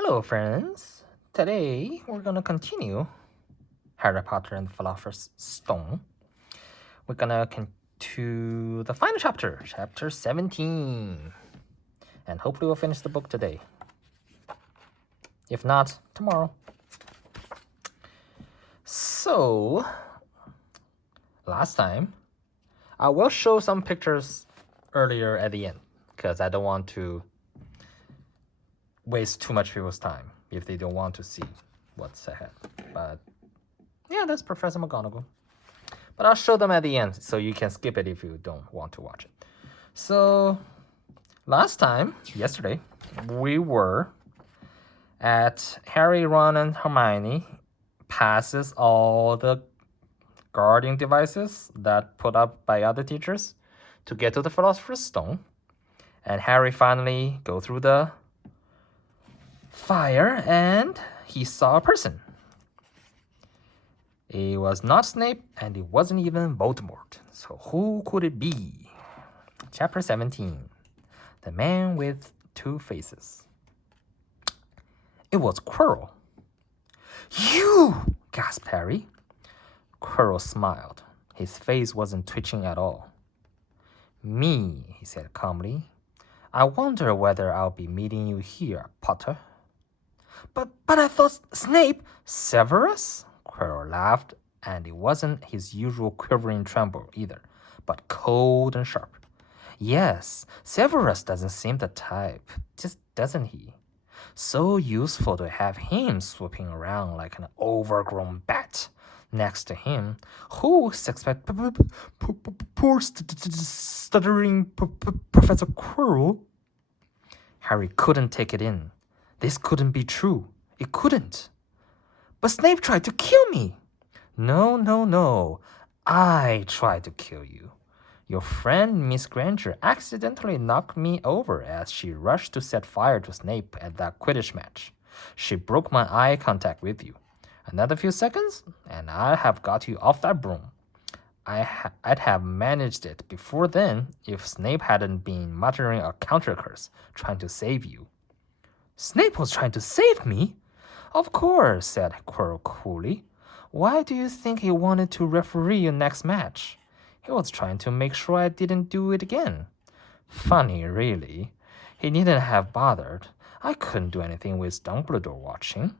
Hello, friends. Today we're gonna continue Harry Potter and the Philosopher's Stone. We're gonna to the final chapter, chapter 17, and hopefully we'll finish the book today. If not, tomorrow. So, last time, I will show some pictures earlier at the end because I don't want to waste too much people's time if they don't want to see what's ahead. But yeah, that's Professor McGonagall. But I'll show them at the end so you can skip it if you don't want to watch it. So last time, yesterday, we were at Harry, Ron, and Hermione passes all the guarding devices that put up by other teachers to get to the Philosopher's Stone. And Harry finally go through the fire and he saw a person. It was not Snape and it wasn't even Voldemort. So who could it be? Chapter 17. The Man with Two Faces. It was Quirrell. You! Gasped Harry. Quirrell smiled. His face wasn't twitching at all. Me, he said calmly. I wonder whether I'll be meeting you here, Potter. But I thought Snape... Severus? Quirrell laughed, and it wasn't his usual quivering tremble either, but cold and sharp. Yes, Severus doesn't seem the type, just doesn't he? So useful to have him swooping around like an overgrown bat. Next to him, who expect poor stuttering Professor Quirrell? Harry couldn't take it in. This couldn't be true. It couldn't. But Snape tried to kill me. No. I tried to kill you. Your friend Miss Granger accidentally knocked me over as she rushed to set fire to Snape at that Quidditch match. She broke my eye contact with you. Another few seconds, and I'd have got you off that broom. I'd have managed it before then if Snape hadn't been muttering a counter curse, trying to save you. Snape was trying to save me? Of course, said Quirrell coolly. Why do you think he wanted to referee your next match? He was trying to make sure I didn't do it again. Funny, really. He needn't have bothered. I couldn't do anything with Dumbledore watching.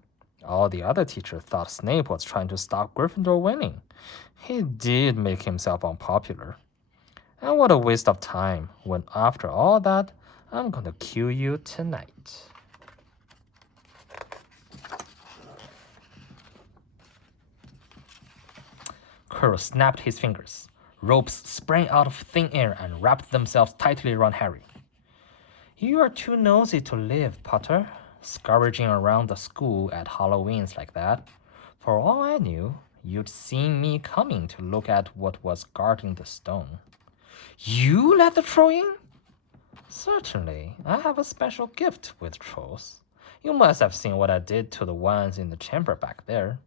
All the other teachers thought Snape was trying to stop Gryffindor winning. He did make himself unpopular. And what a waste of time, when after all that, I'm going to kill you tonight. Quirrell snapped his fingers. Ropes sprang out of thin air and wrapped themselves tightly around Harry. You are too nosy to live, Potter, scourging around the school at Halloweens like that. For all I knew, you'd seen me coming to look at what was guarding the stone. You let the troll in? Certainly, I have a special gift with trolls. You must have seen what I did to the ones in the chamber back there.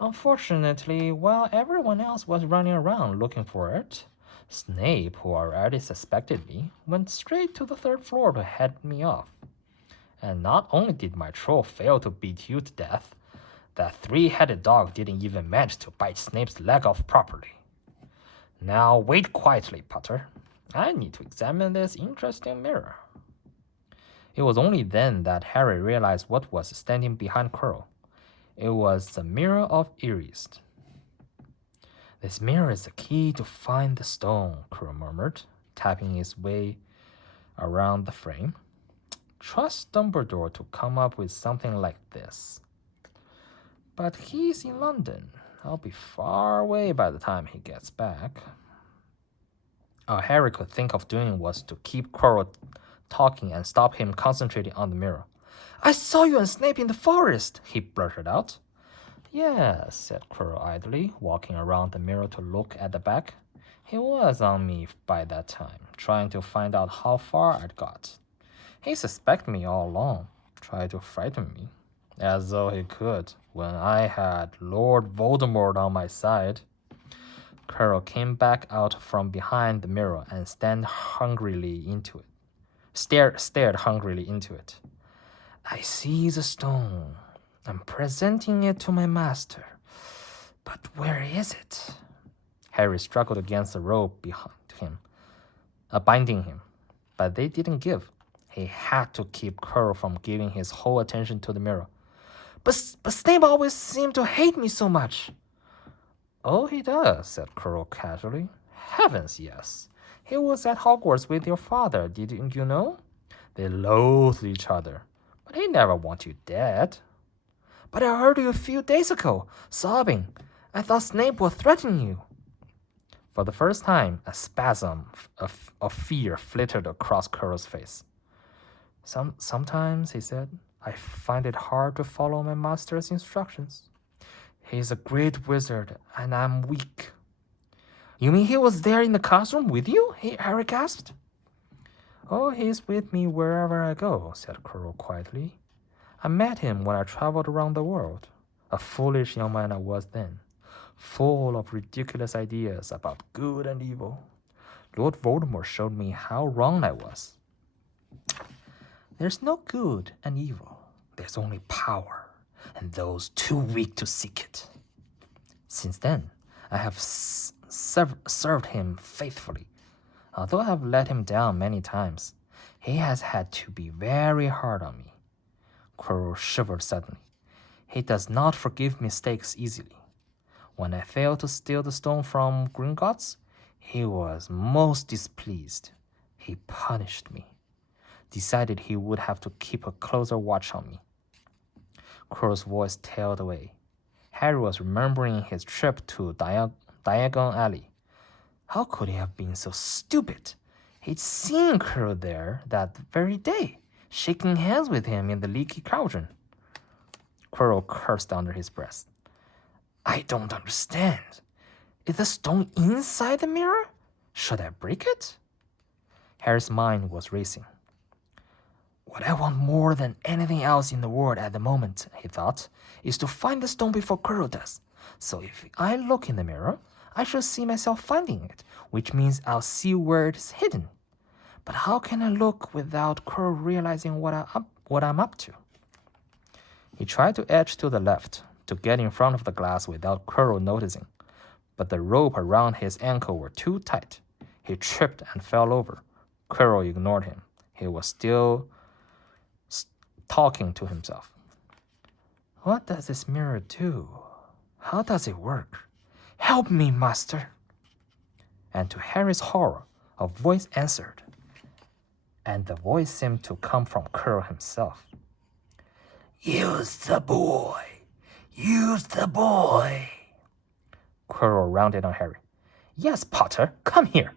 Unfortunately, while everyone else was running around looking for it, Snape, who already suspected me, went straight to the third floor to head me off. And not only did my troll fail to beat you to death, that three-headed dog didn't even manage to bite Snape's leg off properly. Now wait quietly, Potter. I need to examine this interesting mirror. It was only then that Harry realized what was standing behind Quirrell. It was the Mirror of Eries. This mirror is the key to find the stone, Quirrell murmured, tapping his way around the frame. Trust Dumbledore to come up with something like this. But he's in London. I'll be far away by the time he gets back. All Harry could think of doing was to keep Quirrell talking and stop him concentrating on the mirror. I saw you and Snape in the forest, he blurted out. Yes, said Quirrell idly, walking around the mirror to look at the back. He was on me by that time, trying to find out how far I'd got. He suspected me all along, tried to frighten me, as though he could, when I had Lord Voldemort on my side. Quirrell came back out from behind the mirror and stared hungrily into it. I see the stone. I'm presenting it to my master. But where is it? Harry struggled against the rope behind him, binding him, but they didn't give. He had to keep Quirrell from giving his whole attention to the mirror. But Snape always seemed to hate me so much. Oh, he does, said Quirrell casually. Heavens, yes. He was at Hogwarts with your father, didn't you know? They loathed each other, but he never wanted you dead. But I heard you a few days ago, sobbing. I thought Snape was threatening you. For the first time, a spasm of fear flitted across Quirrell's face. Sometimes, he said, I find it hard to follow my master's instructions. He's a great wizard, and I'm weak. You mean he was there in the classroom with you? Harry gasped. Oh, he's with me wherever I go, said Quirrell quietly. I met him when I traveled around the world. A foolish young man I was then, full of ridiculous ideas about good and evil. Lord Voldemort showed me how wrong I was. There's no good and evil. There's only power, and those too weak to seek it. Since then, I have served him faithfully. Although I have let him down many times, he has had to be very hard on me. Quirrell shivered suddenly. He does not forgive mistakes easily. When I failed to steal the stone from Gringotts, he was most displeased. He punished me. Decided he would have to keep a closer watch on me. Quirrell's voice tailed away. Harry was remembering his trip to Diagon Alley. How could he have been so stupid? He'd seen Quirrell there that very day, shaking hands with him in the leaky cauldron. Quirrell cursed under his breath. I don't understand. Is the stone inside the mirror? Should I break it? Harry's mind was racing. What I want more than anything else in the world at the moment, he thought, is to find the stone before Quirrell does. So if I look in the mirror, I shall see myself finding it, which means I'll see where it is hidden. But how can I look without Quirrell realizing what I'm up to? He tried to edge to the left, to get in front of the glass without Quirrell noticing, but the rope around his ankle were too tight. He tripped and fell over. Quirrell ignored him. He was still talking to himself. What does this mirror do? How does it work? Help me, master. And to Harry's horror, a voice answered. And the voice seemed to come from Quirrell himself. Use the boy. Use the boy. Quirrell rounded on Harry. Yes, Potter, come here.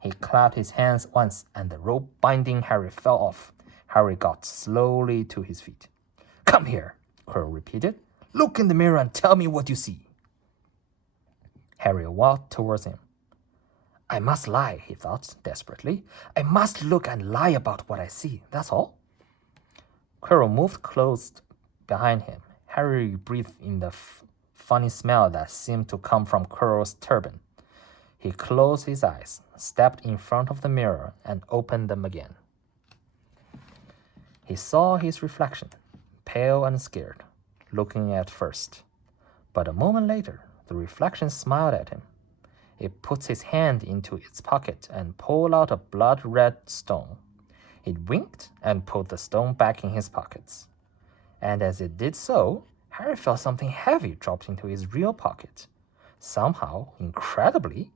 He clapped his hands once, and the rope binding Harry fell off. Harry got slowly to his feet. Come here, Quirrell repeated. Look in the mirror and tell me what you see. Harry walked towards him. I must lie, he thought desperately. I must look and lie about what I see, that's all. Quirrell moved close behind him. Harry breathed in the funny smell that seemed to come from Quirrell's turban. He closed his eyes, stepped in front of the mirror, and opened them again. He saw his reflection, pale and scared, looking at first. But a moment later, the reflection smiled at him. It put his hand into its pocket and pulled out a blood-red stone. It winked and put the stone back in his pockets. And as it did so, Harry felt something heavy dropped into his real pocket. Somehow, incredibly,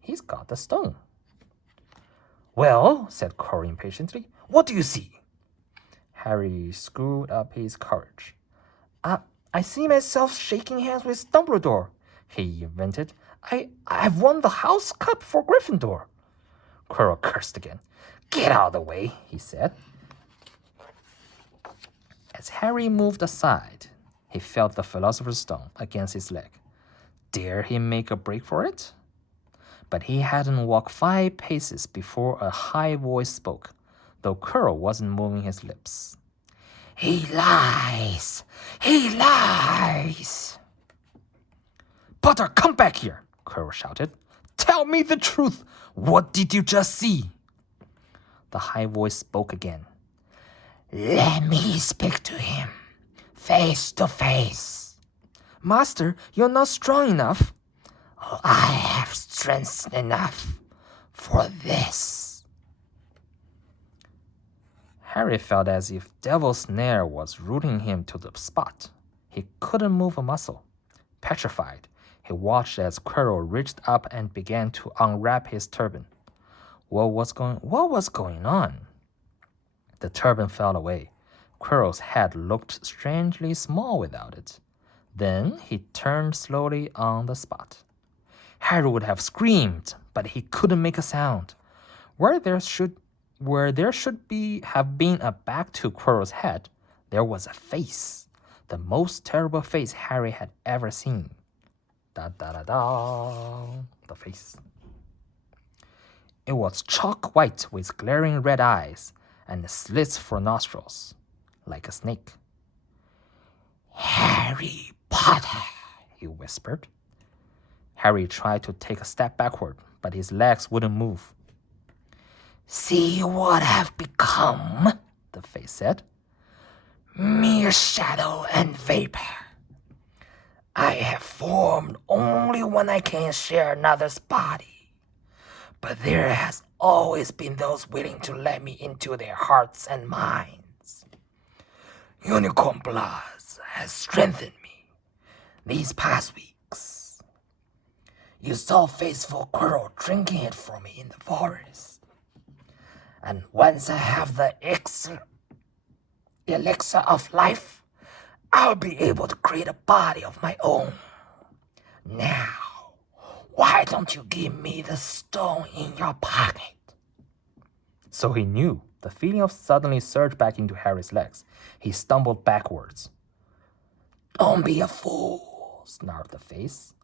he's got the stone. Well, said Quirrell impatiently, what do you see? Harry screwed up his courage. I see myself shaking hands with Dumbledore, he invented. I've won the House Cup for Gryffindor. Quirrell cursed again. Get out of the way, he said. As Harry moved aside, he felt the Philosopher's Stone against his leg. Dare he make a break for it? But he hadn't walked 5 paces before a high voice spoke, though Quirrell wasn't moving his lips. He lies! He lies! Potter, come back here! Quirrell shouted. Tell me the truth! What did you just see? The high voice spoke again. Let me speak to him, face to face. Master, you're not strong enough. Oh, I have strength enough for this. Harry felt as if Devil's snare was rooting him to the spot. He couldn't move a muscle. Petrified, he watched as Quirrell reached up and began to unwrap his turban. What was going on? The turban fell away. Quirrell's head looked strangely small without it. Then he turned slowly on the spot. Harry would have screamed, but he couldn't make a sound. Where there should have been a back to Quirrell's head, there was a face. The most terrible face Harry had ever seen. Da da da da. The face. It was chalk white with glaring red eyes and slits for nostrils, like a snake. Harry Potter, he whispered. Harry tried to take a step backward, but his legs wouldn't move. See what I've become, the face said. Mere shadow and vapor. I have formed only when I can share another's body. But there has always been those willing to let me into their hearts and minds. Unicorn blood has strengthened me these past weeks. You saw faithful Quirrell drinking it from me in the forest. And once I have the elixir of life, I'll be able to create a body of my own. Now, why don't you give me the stone in your pocket? So he knew. The feeling of suddenly surged back into Harry's legs. He stumbled backwards. Don't be a fool, snarled the face.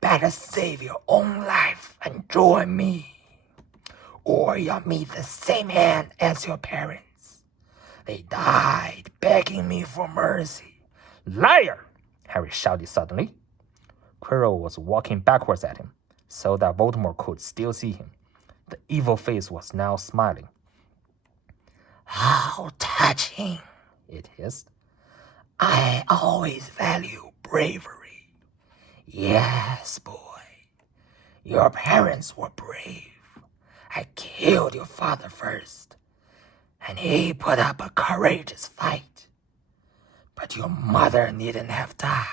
Better save your own life and join me. Or you'll meet the same end as your parents. They died begging me for mercy. Liar! Harry shouted suddenly. Quirrell was walking backwards at him, so that Voldemort could still see him. The evil face was now smiling. How touching, it hissed. I always value bravery. Yes, boy. Your parents were brave. I killed your father first, and he put up a courageous fight. But your mother needn't have died.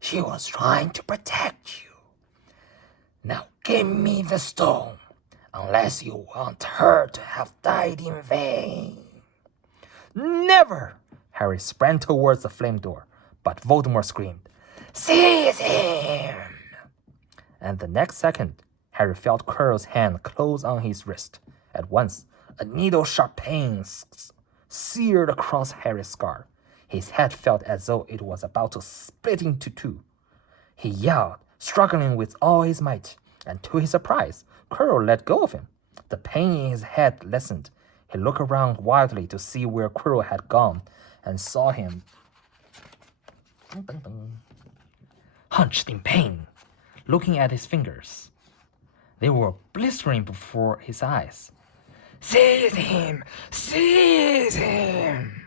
She was trying to protect you. Now give me the stone, unless you want her to have died in vain. Never! Harry sprang towards the flame door, but Voldemort screamed, Seize him! And the next second, Harry felt Quirrell's hand close on his wrist. At once, a needle-sharp pain seared across Harry's scar. His head felt as though it was about to split into two. He yelled, struggling with all his might, and to his surprise, Quirrell let go of him. The pain in his head lessened. He looked around wildly to see where Quirrell had gone, and saw him hunched in pain, looking at his fingers. They were blistering before his eyes. Seize him! Seize him!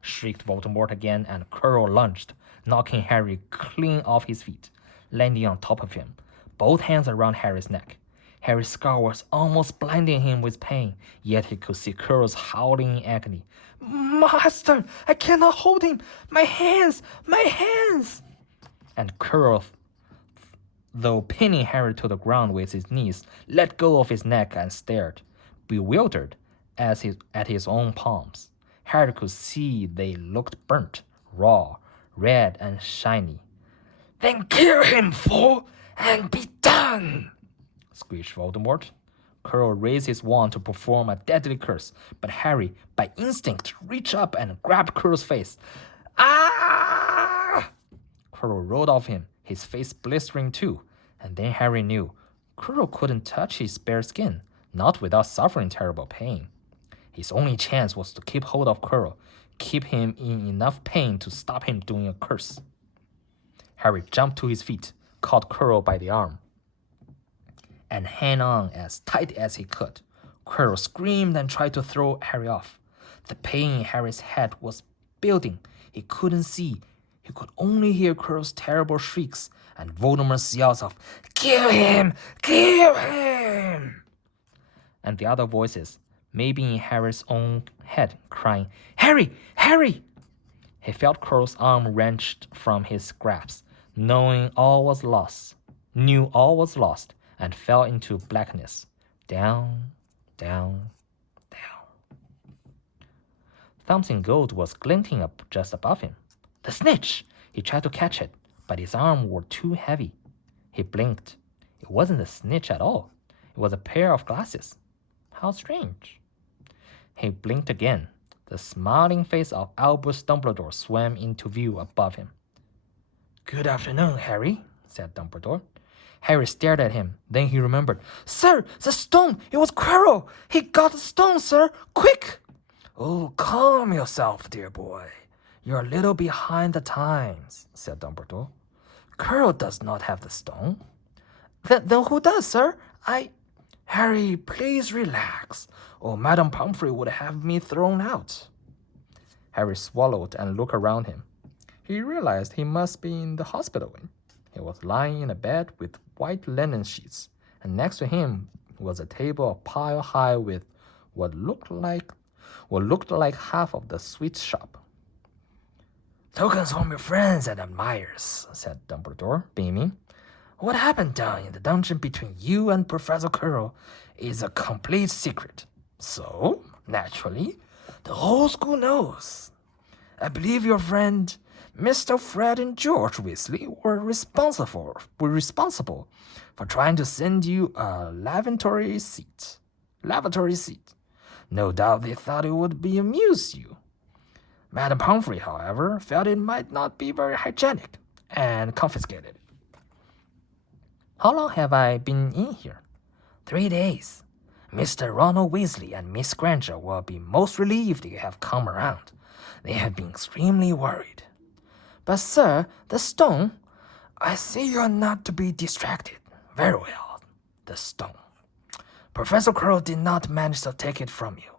Shrieked Voldemort again, and Quirrell lunged, knocking Harry clean off his feet, landing on top of him, both hands around Harry's neck. Harry's scar was almost blinding him with pain, yet he could see Quirrell's howling in agony. Master, I cannot hold him! My hands! My hands! And Quirrell, though pinning Harry to the ground with his knees, let go of his neck and stared, bewildered, at his own palms. Harry could see they looked burnt, raw, red, and shiny. Then kill him, fool, and be done! Screeched Voldemort. Quirrell raised his wand to perform a deadly curse, but Harry, by instinct, reached up and grabbed Quirrell's face. Ah! Quirrell rolled off him, his face blistering too, and then Harry knew Quirrell couldn't touch his bare skin, not without suffering terrible pain. His only chance was to keep hold of Quirrell, keep him in enough pain to stop him doing a curse. Harry jumped to his feet, caught Quirrell by the arm, and hang on as tight as he could. Quirrell screamed and tried to throw Harry off. The pain in Harry's head was building. He couldn't see. He could only hear Quirrell's terrible shrieks and Voldemort's yells of, "Kill him! Kill him!" And the other voices, maybe in Harry's own head, crying, "Harry! Harry!" He felt Quirrell's arm wrenched from his grasp, knew all was lost, and fell into blackness. Down, down, down. Something gold was glinting up just above him. The snitch! He tried to catch it, but his arm was too heavy. He blinked. It wasn't a snitch at all. It was a pair of glasses. How strange. He blinked again. The smiling face of Albus Dumbledore swam into view above him. "Good afternoon, Harry," said Dumbledore. Harry stared at him. Then he remembered. "Sir, the stone! It was Quirrell! He got the stone, sir! Quick!" "Oh, calm yourself, dear boy. You're a little behind the times," said Dumbledore. "Quirrell does not have the stone." Then who does, sir? Harry, please relax, or Madame Pomfrey would have me thrown out." Harry swallowed and looked around him. He realized he must be in the hospital wing. He was lying in a bed with white linen sheets, and next to him was a table piled high with what looked like half of the sweet shop. "Tokens from your friends and admirers," said Dumbledore, beaming. "What happened down in the dungeon between you and Professor Quirrell is a complete secret. So, naturally, the whole school knows. I believe your friend, Mr. Fred and George Weasley, were responsible for trying to send you a lavatory seat. No doubt they thought it would amuse you. Madame Pomfrey, however, felt it might not be very hygienic and confiscated it. How long have I been in here?" 3 days. Mr. Ronald Weasley and Miss Granger will be most relieved you have come around. They have been extremely worried." "But, sir, the stone—" "I see you are not to be distracted. Very well. The stone. Professor Quirrell did not manage to take it from you.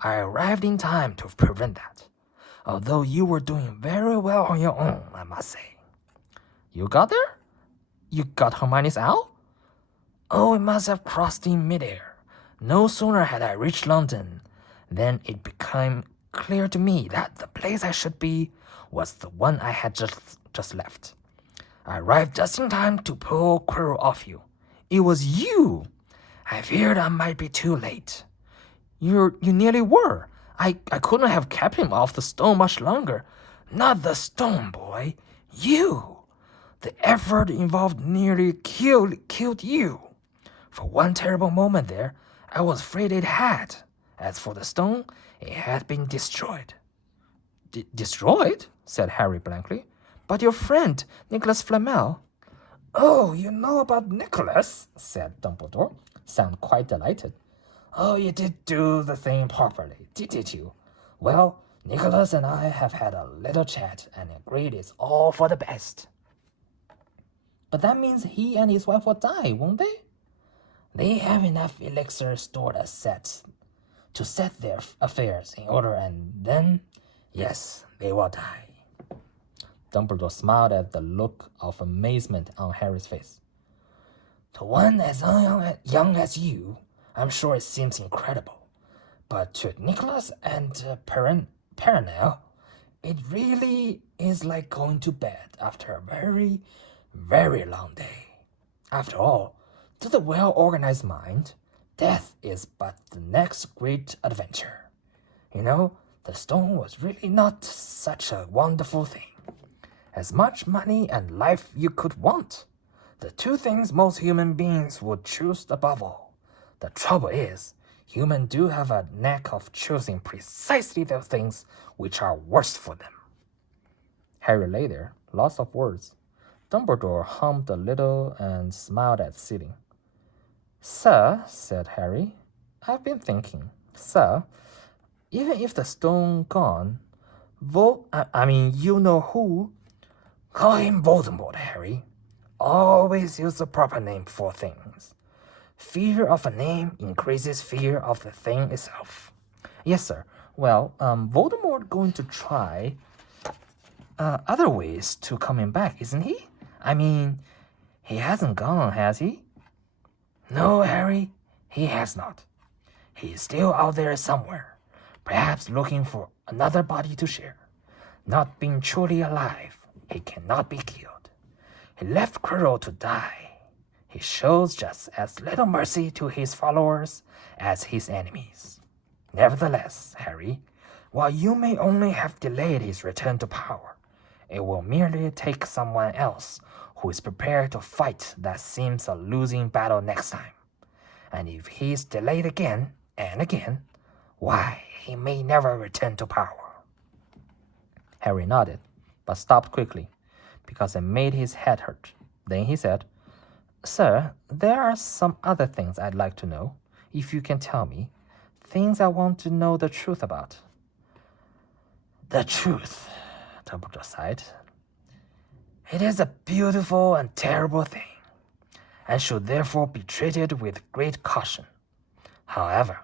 I arrived in time to prevent that. Although you were doing very well on your own, I must say." "You got there? You got Hermione's owl?" "Oh, it must have crossed in midair. No sooner had I reached London than it became clear to me that the place I should be was the one I had just left. I arrived just in time to pull Quirrell off you. It was you! I feared I might be too late." You nearly were. I couldn't have kept him off the stone much longer." "Not the stone, boy. You! The effort involved nearly killed you. For one terrible moment there, I was afraid it had. As for the stone, it had been destroyed." "Destroyed?" said Harry blankly. "But your friend, Nicholas Flamel—" "Oh, you know about Nicholas?" said Dumbledore, sounding quite delighted. "Oh, you did do the thing properly, did you? Well, Nicholas and I have had a little chat and agreed it's all for the best." "But that means he and his wife will die, won't they?" "They have enough elixir stored to set their affairs in order, and then, yes, they will die." Dumbledore smiled at the look of amazement on Harry's face. "To one as young as you, I'm sure it seems incredible. But to Nicholas and Perenelle, it really is like going to bed after a very, very long day. After all, to the well-organized mind, death is but the next great adventure. You know, the stone was really not such a wonderful thing. As much money and life you could want. The two things most human beings would choose above all. The trouble is, humans do have a knack of choosing precisely the things which are worst for them." Harry lay there, lost of words. Dumbledore hummed a little and smiled at the ceiling. "Sir," said Harry, "I've been thinking. Sir, even if the stone gone, you know who—" "Call him Voldemort, Harry. Always use the proper name for things. Fear of a name increases fear of the thing itself." "Yes, sir. Well, Voldemort going to try other ways to coming back, isn't he? I mean, he hasn't gone, has he? No, Harry, he has not. He is still out there somewhere, perhaps looking for another body to share. Not being truly alive, he cannot be killed. He left Quirrell to die. He shows just as little mercy to his followers as his enemies. Nevertheless, Harry, while you may only have delayed his return to power, it will merely take someone else who is prepared to fight that seems a losing battle next time. And if he is delayed again and again, why, he may never return to power. Harry nodded, but stopped quickly, because it made his head hurt. Then he said, Sir, there are some other things I'd like to know, if you can tell me. Things I want to know the truth about. The truth, Dumbledore sighed. It is a beautiful and terrible thing, and should therefore be treated with great caution. However,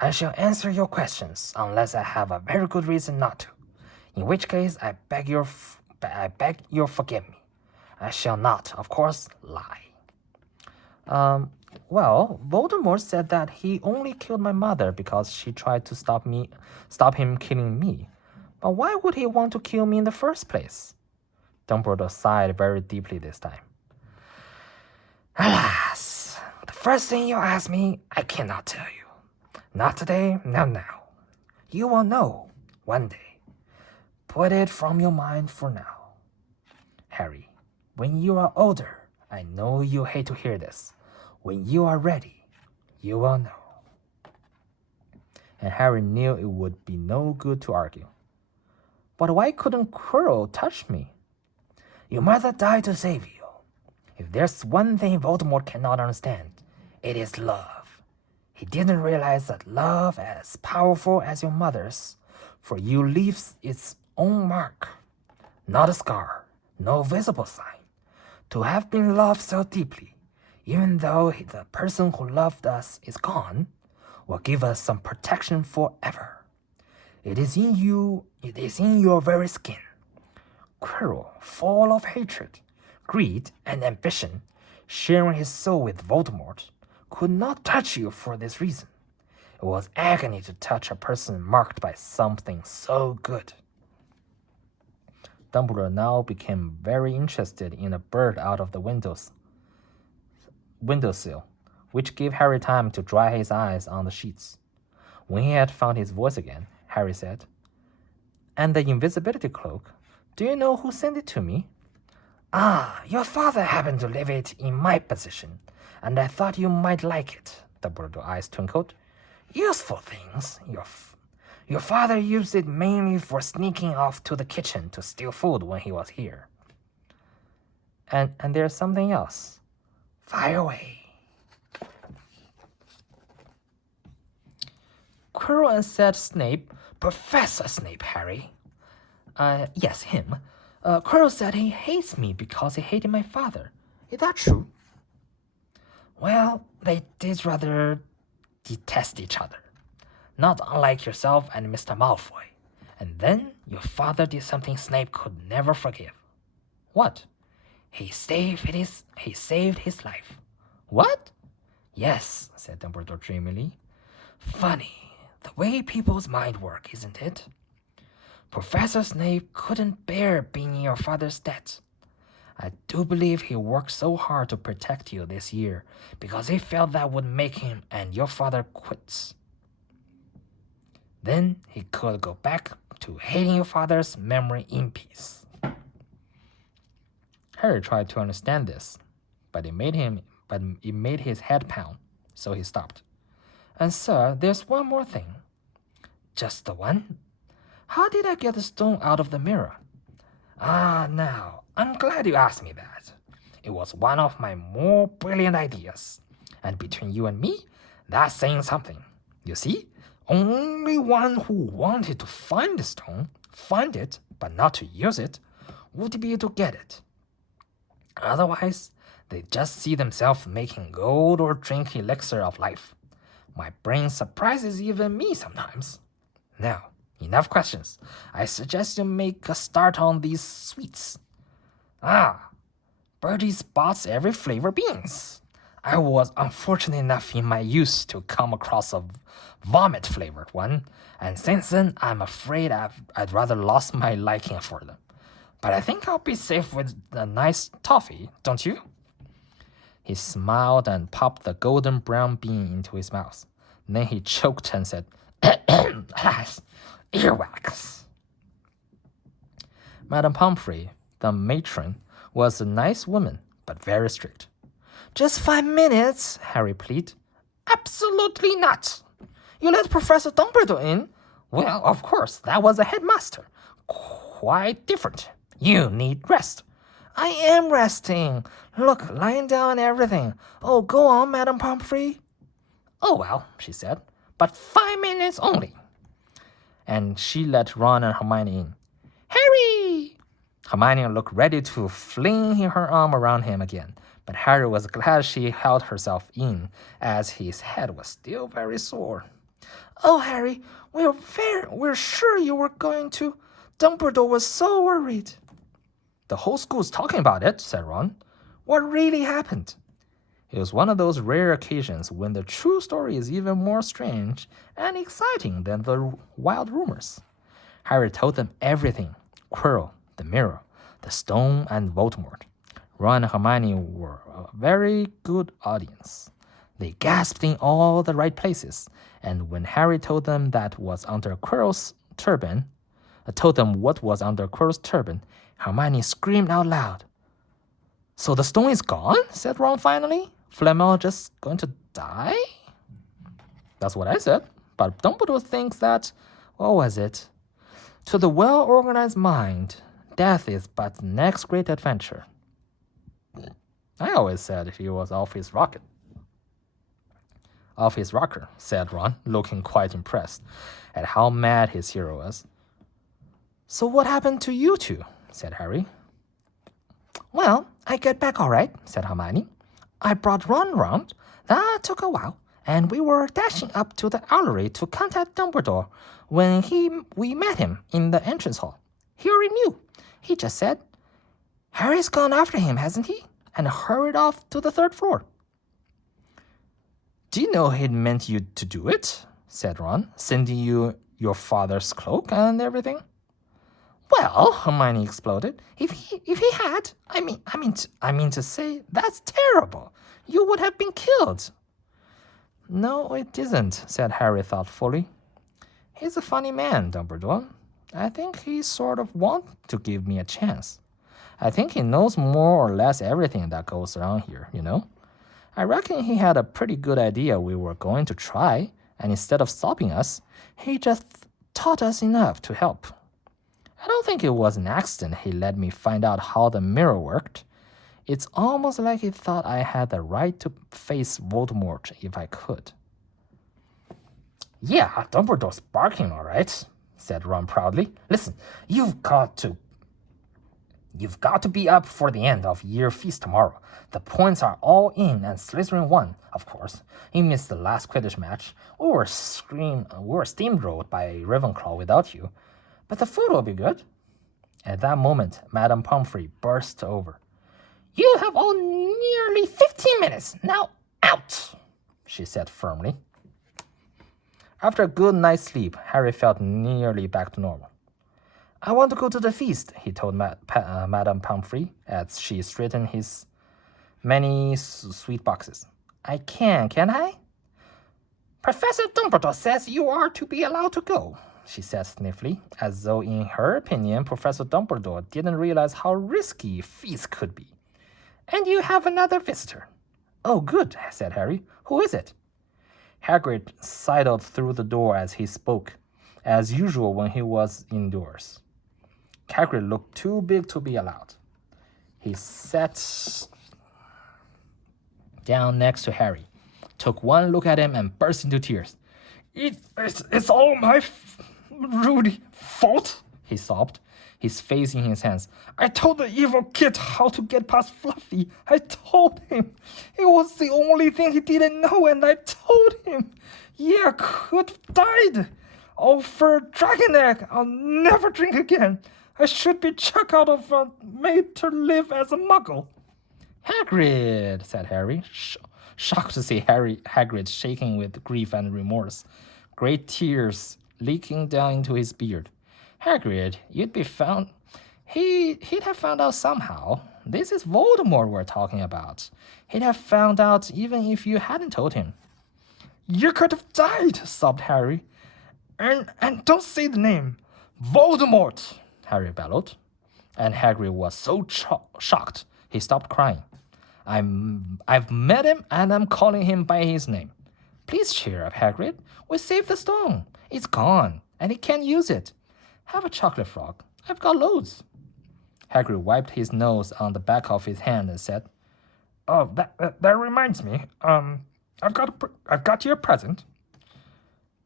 I shall answer your questions unless I have a very good reason not to, in which case I beg your forgive me. I shall not, of course, lie. Well, Voldemort said that he only killed my mother because she tried to stop him killing me. But why would he want to kill me in the first place? Dumbledore sighed very deeply this time. Alas, the first thing you ask me, I cannot tell you. Not today, not now. You will know one day. Put it from your mind for now. Harry, when you are older, I know you hate to hear this. When you are ready, you will know. And Harry knew it would be no good to argue. But why couldn't Quirrell touch me? Your mother died to save you. If there's one thing Voldemort cannot understand, it is love. He didn't realize that love, as powerful as your mother's, for you leaves its own mark. Not a scar, no visible sign. To have been loved so deeply, even though the person who loved us is gone, will give us some protection forever. It is in your very skin. Quirrell, full of hatred, greed, and ambition, sharing his soul with Voldemort, could not touch you for this reason. It was agony to touch a person marked by something so good. Dumbledore now became very interested in a bird out of the windowsill, which gave Harry time to dry his eyes on the sheets. When he had found his voice again, Harry said, And the invisibility cloak, do you know who sent it to me? Ah, your father happened to leave it in my possession, and I thought you might like it. Dumbledore's eyes twinkled. Useful things. Your father used it mainly for sneaking off to the kitchen to steal food when he was here. And there's something else. Fire away. Quirrell said Snape, Professor Snape, Harry. Yes, him. Quirrell said he hates me because he hated my father. Is that true? Well, they did rather detest each other. Not unlike yourself and Mr. Malfoy. And then your father did something Snape could never forgive. What? He saved his life. What? Yes, said Dumbledore dreamily. Funny, the way people's mind work, isn't it? Professor Snape couldn't bear being in your father's debt. I do believe he worked so hard to protect you this year because he felt that would make him and your father quits. Then he could go back to hating your father's memory in peace. Harry tried to understand this, but it made his head pound, so he stopped. And sir, there's one more thing. Just the one? How did I get the stone out of the mirror? Ah, now, I'm glad you asked me that. It was one of my more brilliant ideas. And between you and me, that's saying something. You see, only one who wanted to find the stone, find it, but not to use it, would be able to get it. Otherwise, they just see themselves making gold or drink elixir of life. My brain surprises even me sometimes. Now, enough questions. I suggest you make a start on these sweets. Ah, Birdie spots every flavor beans. I was unfortunate enough in my youth to come across a vomit-flavored one, and since then I'm afraid I'd rather lost my liking for them. But I think I'll be safe with a nice toffee, don't you? He smiled and popped the golden brown bean into his mouth. Then he choked and said, earwax. Madame Pomfrey, the matron, was a nice woman, but very strict. Just 5 minutes, Harry pleaded. Absolutely not. You let Professor Dumbledore in? Well, of course, that was a headmaster. Quite different. You need rest. I am resting. Look, lying down and everything. Oh, go on, Madame Pomfrey. Oh, well, she said, but 5 minutes only. And she let Ron and Hermione in. Harry! Hermione looked ready to fling her arm around him again, but Harry was glad she held herself in, as his head was still very sore. Oh, Harry, we're sure you were going to. Dumbledore was so worried. The whole school's talking about it, said Ron. What really happened? It was one of those rare occasions when the true story is even more strange and exciting than the wild rumors. Harry told them everything. Quirrell, the mirror, the stone, and Voldemort. Ron and Hermione were a very good audience. They gasped in all the right places, and when Harry told them what was under Quirrell's turban, Hermione screamed out loud. So the stone is gone? Said Ron finally. Flamel just going to die? That's what I said. But Dumbledore thinks that, what was it? To the well-organized mind, death is but the next great adventure. I always said he was off his rocker, said Ron, looking quite impressed at how mad his hero was. So what happened to you two? Said Harry. Well, I get back all right, said Hermione. I brought Ron round. That took a while, and we were dashing up to the owlery to contact Dumbledore when we met him in the entrance hall. He already knew. He just said, Harry's gone after him, hasn't he? And hurried off to the 3rd floor. Do you know he'd meant you to do it? Said Ron, sending you your father's cloak and everything. Well, Hermione exploded. If he had, I mean to say, that's terrible. You would have been killed. No, it isn't, said Harry thoughtfully. He's a funny man, Dumbledore. I think he sort of wants to give me a chance. I think he knows more or less everything that goes around here, you know? I reckon he had a pretty good idea we were going to try, and instead of stopping us, he just taught us enough to help. I don't think it was an accident he let me find out how the mirror worked. It's almost like he thought I had the right to face Voldemort if I could. Yeah, Dumbledore's barking all right, said Ron proudly. Listen, you've got to be up for the end of year feast tomorrow. The points are all in, and Slytherin won, of course. He missed the last Quidditch match. We were steamrolled by Ravenclaw without you. But the food will be good. At that moment, Madame Pomfrey burst over. You have all nearly 15 minutes. Now out, she said firmly. After a good night's sleep, Harry felt nearly back to normal. I want to go to the feast, he told Madame Pomfrey as she straightened his many sweet boxes. I can't I? Professor Dumbledore says you are to be allowed to go, she said sniffly, as though in her opinion Professor Dumbledore didn't realize how risky feast could be. And you have another visitor. Oh, good, said Harry. Who is it? Hagrid sidled through the door as he spoke, as usual when he was indoors. Hagrid looked too big to be allowed. He sat down next to Harry, took one look at him and burst into tears. It's all my Rudy fault, he sobbed, his face in his hands. I told the evil kid how to get past Fluffy. I told him. It was the only thing he didn't know, and I told him. Yeah, could have died. Oh, for a dragon egg! I'll never drink again. I should be chucked out of made to live as a muggle. Hagrid, said Harry, shocked to see Hagrid shaking with grief and remorse, great tears leaking down into his beard. Hagrid, you'd be found. He'd have found out somehow. This is Voldemort we're talking about. He'd have found out even if you hadn't told him. You could have died, sobbed Harry. And don't say the name. Voldemort, Harry bellowed. And Hagrid was so shocked, he stopped crying. I've met him, and I'm calling him by his name. Please cheer up, Hagrid. We saved the stone. It's gone, and he can't use it. Have a chocolate frog. I've got loads. Hagrid wiped his nose on the back of his hand and said, "Oh, that reminds me. I've got you a present."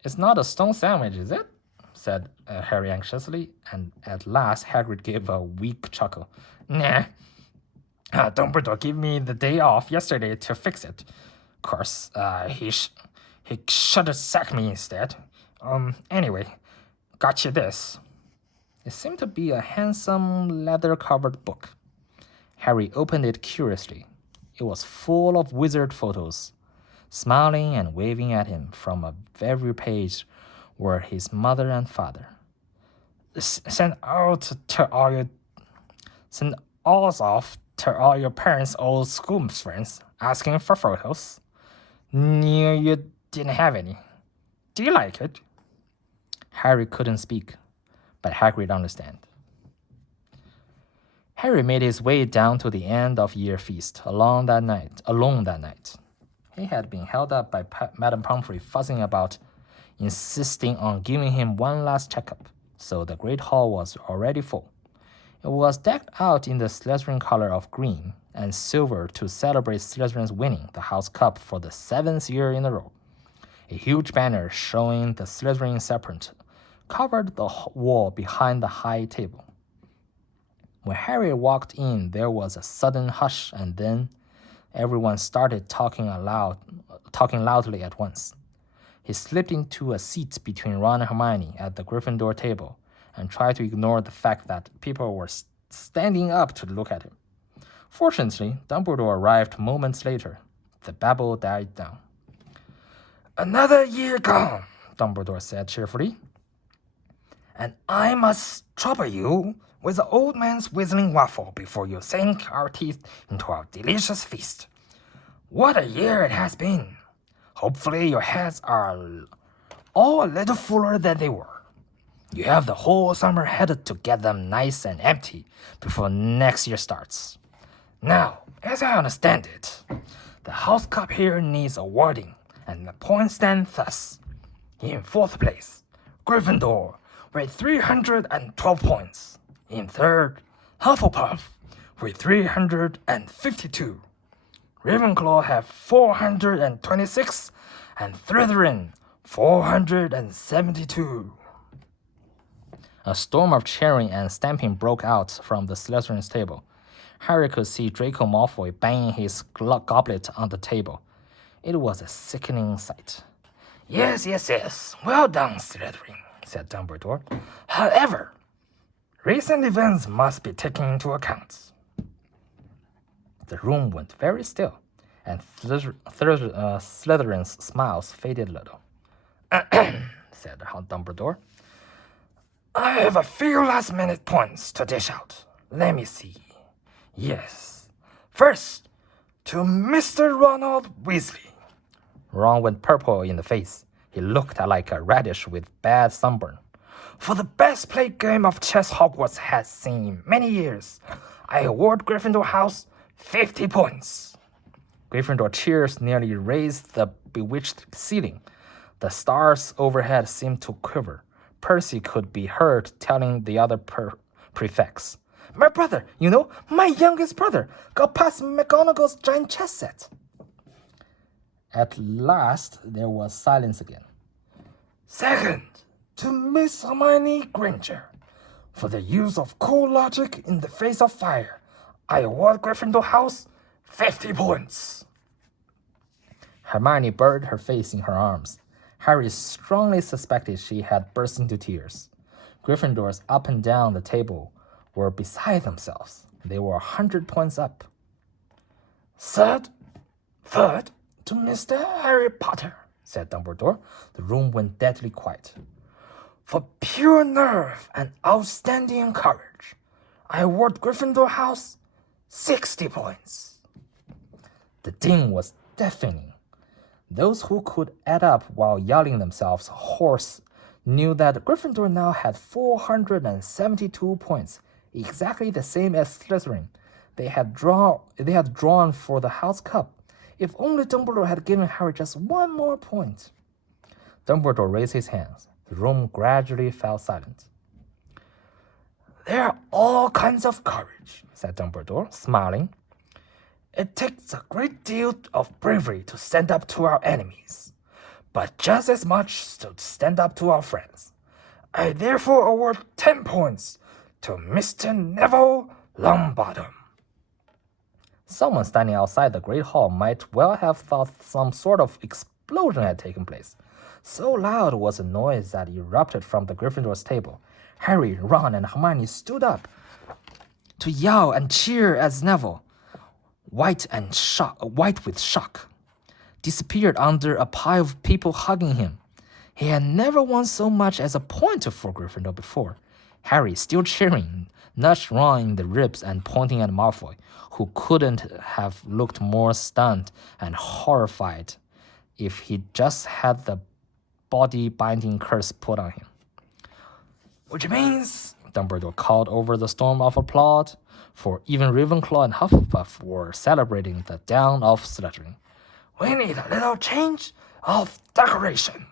It's not a stone sandwich, is it? Said Harry anxiously, and at last Hagrid gave a weak chuckle. Nah. Dumbledore gave me the day off yesterday to fix it. Of course, he should have sacked me instead. Anyway, got you this. It seemed to be a handsome leather-covered book. Harry opened it curiously. It was full of wizard photos. Smiling and waving at him from every page were his mother and father. Send off to all your parents' old school friends asking for photos. Knew you didn't have any. Do you like it? Harry couldn't speak, but Hagrid understood. Harry made his way down to the end of year feast alone that night. He had been held up by Madame Pomfrey fussing about, insisting on giving him one last checkup, so the great hall was already full. It was decked out in the Slytherin color of green and silver to celebrate Slytherin's winning the House Cup for the 7th year in a row. A huge banner showing the Slytherin serpent covered the wall behind the high table. When Harry walked in, there was a sudden hush, and then everyone started talking loudly at once. He slipped into a seat between Ron and Hermione at the Gryffindor table and tried to ignore the fact that people were standing up to look at him. Fortunately, Dumbledore arrived moments later. The babble died down. Another year gone, Dumbledore said cheerfully. And I must trouble you with the old man's whistling waffle before you sink our teeth into our delicious feast. What a year it has been! Hopefully your heads are all a little fuller than they were. You have the whole summer ahead to get them nice and empty before next year starts. Now, as I understand it, the House Cup here needs awarding, and the points stand thus. In 4th place, Gryffindor with 312 points. In 3rd, Hufflepuff with 352. Ravenclaw have 426, and Slytherin 472. A storm of cheering and stamping broke out from the Slytherin's table. Harry could see Draco Malfoy banging his goblet on the table. It was a sickening sight. Yes. Well done, Slytherin, said Dumbledore. However, recent events must be taken into account. The room went very still, and Slytherin's smiles faded a little. Said Dumbledore. I have a few last-minute points to dish out. Let me see. Yes. First, to Mr. Ronald Weasley. Ron went purple in the face. He looked like a radish with bad sunburn. For the best played game of chess Hogwarts has seen in many years, I award Gryffindor House 50 points. Gryffindor cheers nearly raised the bewitched ceiling. The stars overhead seemed to quiver. Percy could be heard telling the other prefects, My brother, my youngest brother, got past McGonagall's giant chess set. At last, there was silence again. Second, to Miss Hermione Granger. For the use of cool logic in the face of fire, I award Gryffindor House 50 points. Hermione buried her face in her arms. Harry strongly suspected she had burst into tears. Gryffindors up and down the table were beside themselves. They were 100 points up. Third to Mr. Harry Potter, said Dumbledore. The room went deadly quiet. For pure nerve and outstanding courage, I award Gryffindor House 60 points. The ding was deafening. Those who could add up while yelling themselves hoarse knew that Gryffindor now had 472 points, exactly the same as Slytherin. They had drawn for the House Cup. If only Dumbledore had given Harry just one more point. Dumbledore raised his hands. The room gradually fell silent. There are all kinds of courage, said Dumbledore, smiling. It takes a great deal of bravery to stand up to our enemies, but just as much to stand up to our friends. I therefore award 10 points to Mr. Neville Longbottom. Someone standing outside the Great Hall might well have thought some sort of explosion had taken place. So loud was the noise that erupted from the Gryffindor's table. Harry, Ron, and Hermione stood up to yell and cheer as Neville, white with shock, disappeared under a pile of people hugging him. He had never won so much as a point for Gryffindor before. Harry, still cheering, nudged Ron in the ribs and pointing at Malfoy, who couldn't have looked more stunned and horrified if he just had the body-binding curse put on him. Which means, Dumbledore called over the storm of applause, for even Ravenclaw and Hufflepuff were celebrating the down of Slytherin. We need a little change of decoration.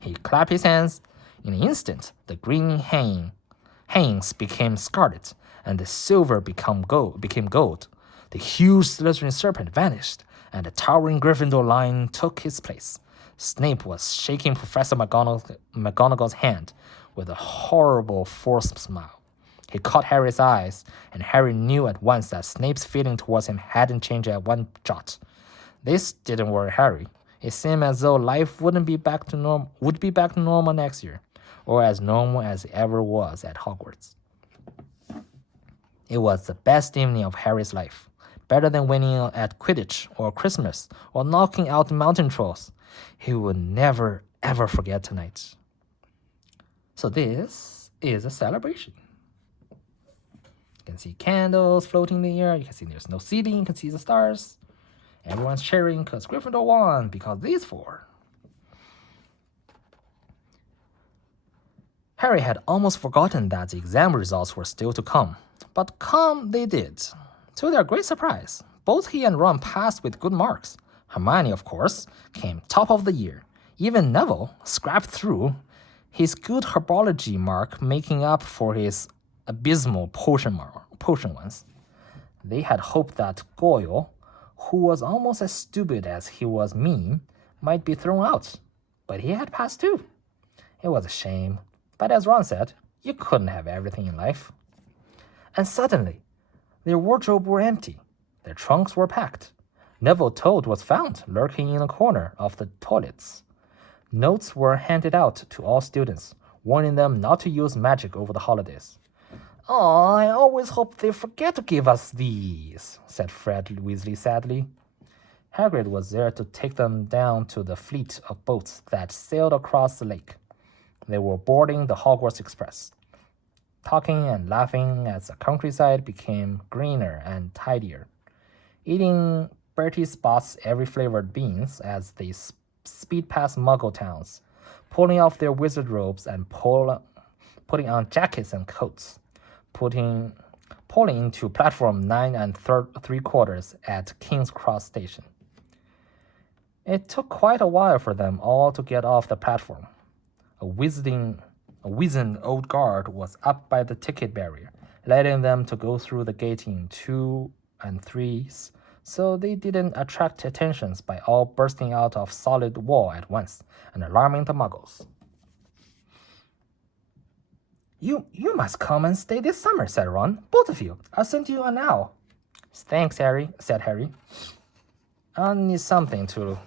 He clapped his hands. In an instant, the green hangings became scarlet, and the silver became gold. The huge Slytherin serpent vanished, and the towering Gryffindor lion took his place. Snape was shaking Professor McGonagall's hand with a horrible forced smile. He caught Harry's eyes, and Harry knew at once that Snape's feeling towards him hadn't changed at one jot. This didn't worry Harry. It seemed as though life would be back to normal next year, or as normal as it ever was at Hogwarts. It was the best evening of Harry's life, better than winning at Quidditch or Christmas or knocking out mountain trolls. He would never, ever forget tonight. So this is a celebration. You can see candles floating in the air. You can see there's no seating. You can see the stars. Everyone's cheering because Gryffindor won because these four. Harry had almost forgotten that the exam results were still to come, but come they did. To their great surprise, both he and Ron passed with good marks. Hermione, of course, came top of the year. Even Neville scrapped through, his good herbology mark making up for his abysmal potion ones. They had hoped that Goyle, who was almost as stupid as he was mean, might be thrown out, but he had passed too. It was a shame, but as Ron said, you couldn't have everything in life. And suddenly, their wardrobes were empty. Their trunks were packed. Neville Toad was found lurking in a corner of the toilets. Notes were handed out to all students, warning them not to use magic over the holidays. "Oh, I always hope they forget to give us these," said Fred Weasley sadly. Hagrid was there to take them down to the fleet of boats that sailed across the lake. They were boarding the Hogwarts Express, talking and laughing as the countryside became greener and tidier, eating Bertie Spott's every flavored beans as they speed past Muggle towns, pulling off their wizard robes and putting on jackets and coats, pulling into platform 9 3/4 at King's Cross Station. It took quite a while for them all to get off the platform. A wizened old guard was up by the ticket barrier, letting them to go through the gate in 2 and 3s, so they didn't attract attentions by all bursting out of solid wall at once and alarming the Muggles. You must come and stay this summer," said Ron. "Both of you. I'll send you an owl." "Thanks, Harry," said Harry. "I'll need something to